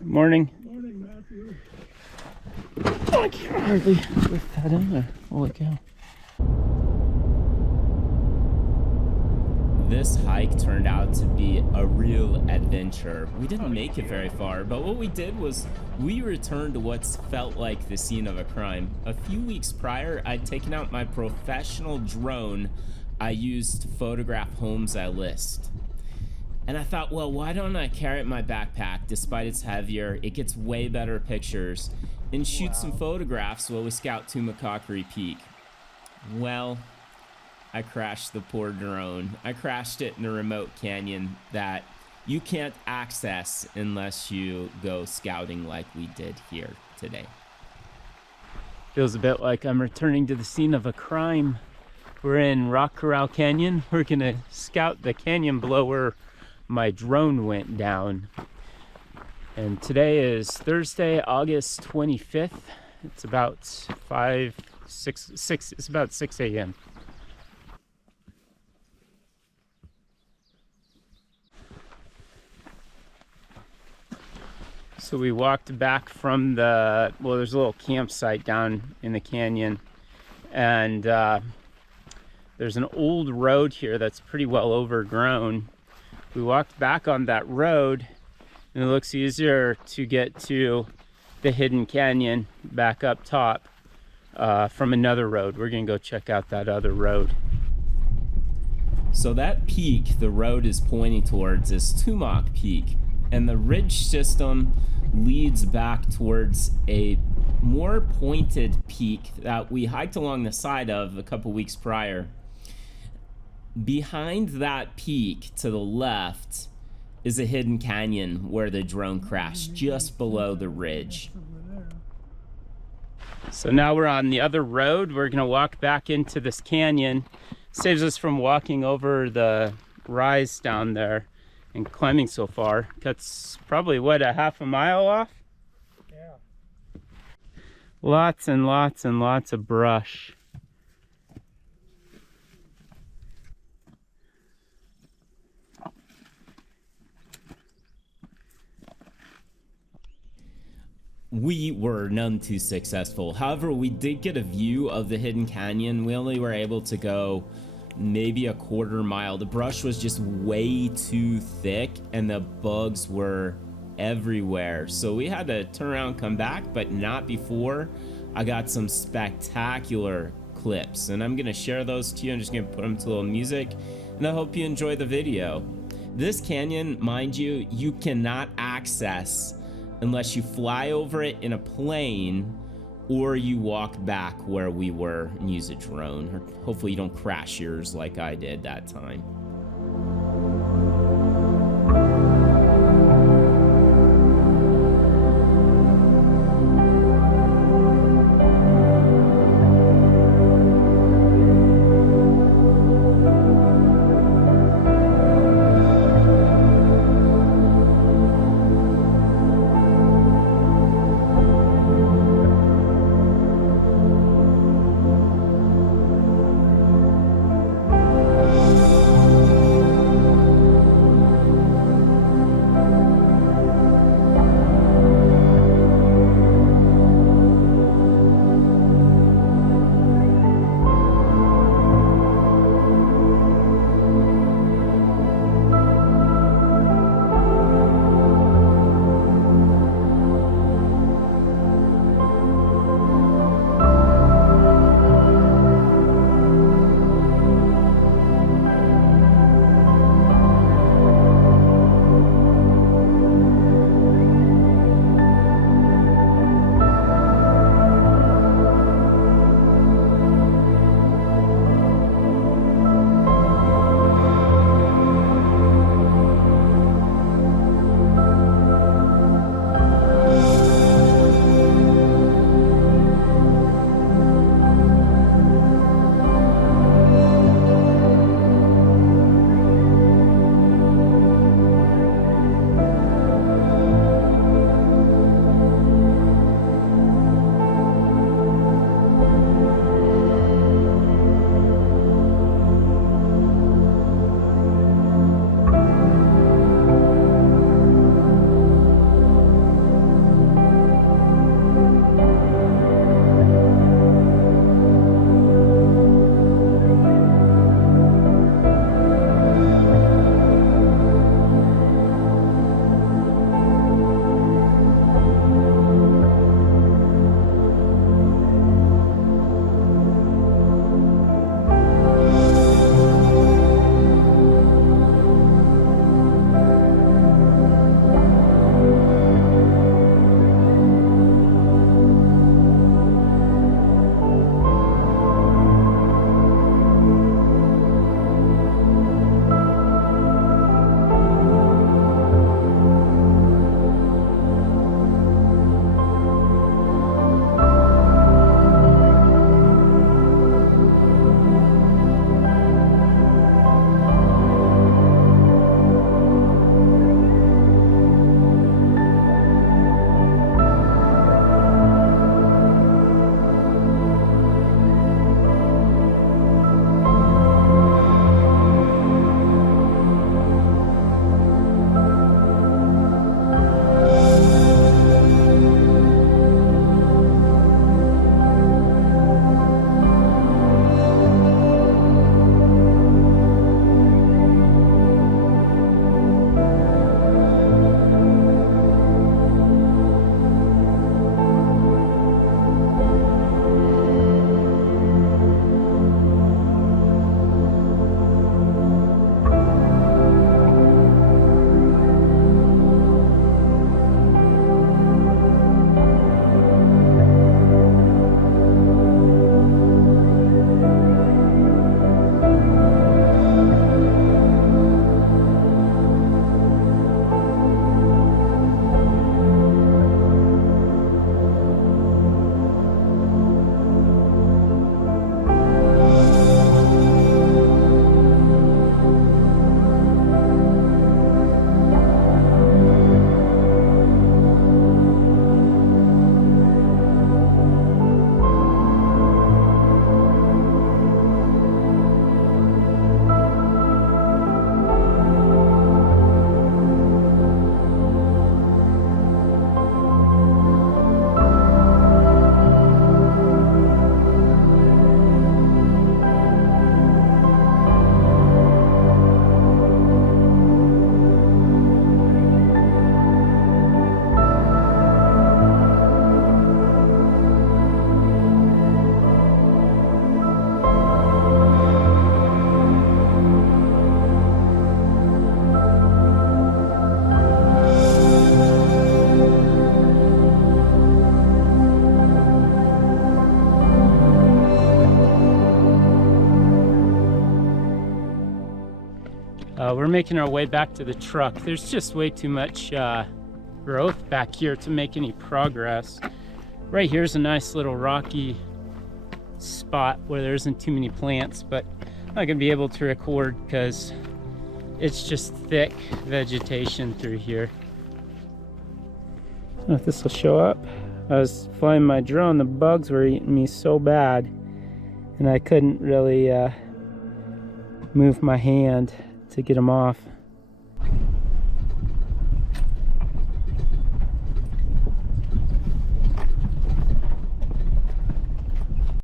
Good morning. Morning, Matthew. Oh, I can't hardly lift that in there. Holy cow. This hike turned out to be a real adventure. We didn't make it very far, but what we did was we returned to what felt like the scene of a crime. A few weeks prior, I'd taken out my professional drone I used to photograph homes I list. And I thought, well, why don't I carry it in my backpack? Despite it's heavier, it gets way better pictures, and shoot some photographs while we scout Pajarita Peak. Well, I crashed the poor drone. I crashed it in a remote canyon that you can't access unless you go scouting like we did here today. Feels a bit like I'm returning to the scene of a crime. We're in Rock Corral Canyon. We're gonna scout the canyon below where my drone went down. And today is Thursday, August 25th. It's about 6 a.m. So we walked back from the, well, there's a little campsite down in the canyon, and there's an old road here that's pretty well overgrown. We walked back on that road, and it looks easier to get to the hidden canyon back up top from another road. We're gonna go check out that other road. So that peak the road is pointing towards is Tumac Peak, and the ridge system leads back towards a more pointed peak that we hiked along the side of a couple weeks prior. Behind that peak to the left is a hidden canyon where the drone crashed, just below the ridge. So now we're on the other road. We're gonna walk back into this canyon. Saves us from walking over the rise down there and climbing so far. That's probably, what, a half a mile off? Yeah. Lots and lots and lots of brush. We were none too successful. However, we did get a view of the hidden canyon. We only were able to go maybe a quarter mile. The brush was just way too thick and the bugs were everywhere. So we had to turn around and come back, but not before I got some spectacular clips. And I'm gonna share those to you. I'm just gonna put them to a little music, and I hope you enjoy the video. This canyon, mind you, you cannot access unless you fly over it in a plane or you walk back where we were and use a drone. Or hopefully you don't crash yours like I did that time. We're making our way back to the truck. There's just way too much growth back here to make any progress. Right here's a nice little rocky spot where there isn't too many plants, but I'm not gonna be able to record because it's just thick vegetation through here. I don't know if this will show up. I was flying my drone, the bugs were eating me so bad, and I couldn't really move my hand to get them off.